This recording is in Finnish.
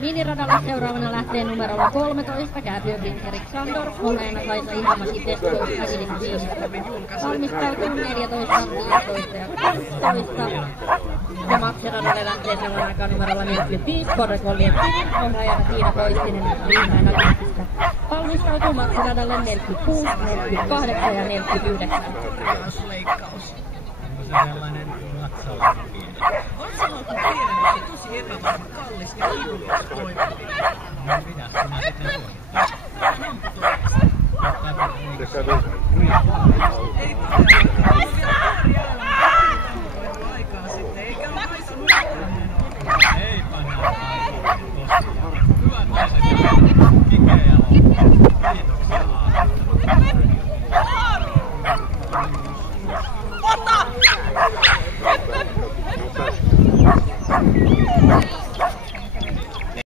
Miniradalla seuraavana lähtee numerolla 13 Kääpiökin Erik Sandor, Omeena-Kaisa Ilmasi Testo Äkilin Viisistä. Valmistautuu 14, 15 ja 16. Ja Makseradalle lähtee seuraavan aikaan numerolla 45 Korrekollien Pivin, ohjaajana Tiina Koistinen Riihimäen Agentista. Valmistautuu Makseradalle 46, 48 ja 49. Sellainen vatsalauta pieni. Vatsalauta pieni, mutta tosi epävarma, kallis ja kivulias voima. No mitäs sinä sitten suosittaa? Namputoimista. Ei